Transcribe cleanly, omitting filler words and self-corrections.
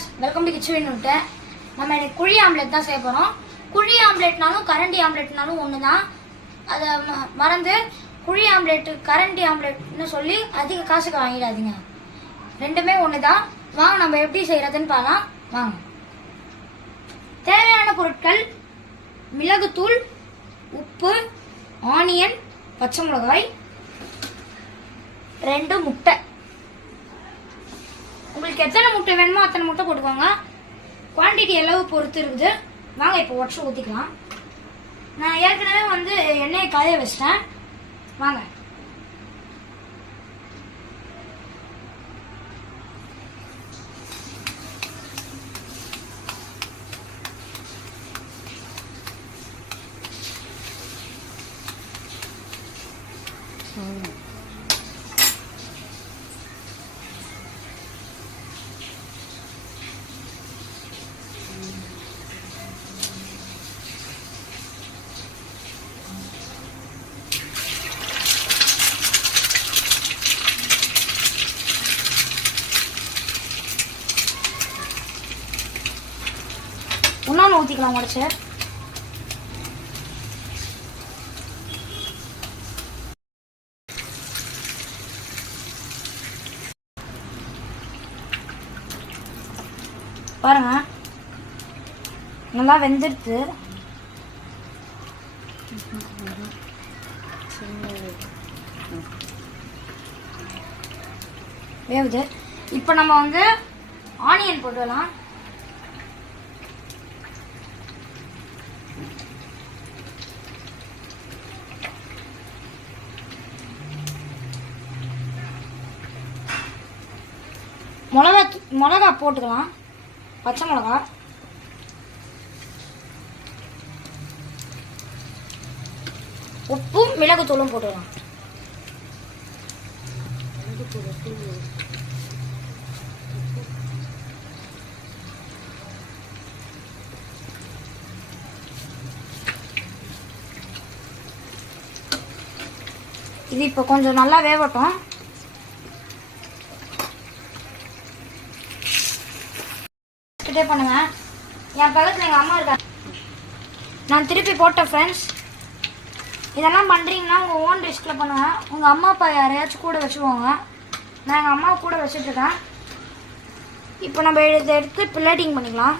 Friends, welcome to kitchen விட்டு. நம்ம இன்னைக்கு குழி ஆம்லெட் தான் செய்ய போகிறோம். குழி ஆம்லெட்னாலும் கரண்டி ஆம்லெட்னாலும் ஒன்று தான். அதை மறந்து குழி ஆம்லெட்டு கரண்டி ஆம்லெட்னு சொல்லி அதிக காசுக்கு வாங்கிடாதீங்க. ரெண்டுமே ஒன்று தான். வாங்க நம்ம எப்படி செய்கிறதுன்னு பார்க்கலாம். வாங்க. தேவையான பொருட்கள்: மிளகுத்தூள், உப்பு, ஆனியன், பச்சை மிளகாய், 2 முட்டை. உங்களுக்கு எத்தனை முட்டை வேணுமோ அத்தனை முட்டை போட்டுக்கோங்க. குவான்டிட்டி அளவு பொறுத்து இருக்குது. வாங்க இப்போ உடச்சு ஊற்றிக்கலாம். நான் ஏற்கனவே எண்ணெயை காய வச்சிட்டேன். வாங்க. இன்னொன்று ஊற்றிக்கலாம் உடச்சு. பாருங்க, நல்லா வெந்துடுத்து. வேவுது. இப்போ நம்ம ஆனியன் போட்டுடலாம். மிளகா போட்டுக்கலாம். பச்சை மிளகா, உப்பும் மிளகுத்தூளும் போட்டுக்கலாம். இது இப்போ கொஞ்சம் நல்லா வேகட்டும். பண்ணுங்க. என் பக்கத்தில் எங்கள் அம்மா இருக்காங்க. நான் திருப்பி போட்டேன் ஃப்ரெண்ட்ஸ். இதெல்லாம் பண்ணுறீங்கன்னா உங்கள் ஓன் ரிஸ்கில் பண்ணுங்க. உங்கள் அம்மா அப்பா யாரையாச்சும் கூட வச்சுக்கோங்க. நான் எங்கள் அம்மாவை கூட வச்சுட்ருக்கேன். இப்போ நம்ம இதை எடுத்து பிளேட்டிங் பண்ணிக்கலாம்.